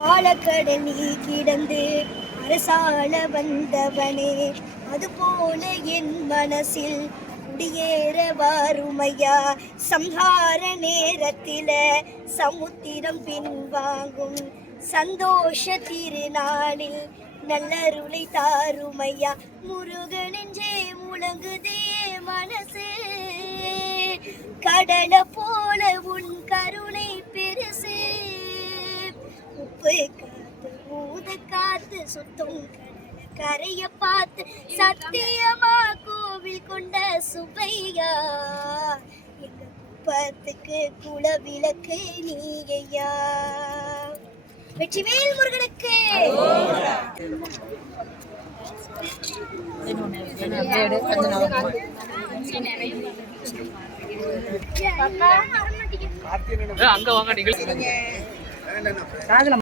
ஆழக்கடல் நீ கிடந்து அரசாள வந்தவனே, அதுபோல என் மனசில் குடியேற வாருமையா. சம்ஹார நேரத்தில சமுத்திரம் பின்வாங்கும் சந்தோஷ திருநாளில் நல்லருளை தாருமையா. முருகனென்றே முழங்குதே மனசு, கடல போல உன் கருணை பெருசு. உப்பு காத்து ஊத காத்து சுத்தும் கடல கரைய பார்த்து சத்தியமா கோவில் கொண்ட சுப்பையா. எங்க குப்பத்துக்கு குல விளக்கு நீயா. வெற்றிவேல் முருகனுக்கு. அங்க வாங்க.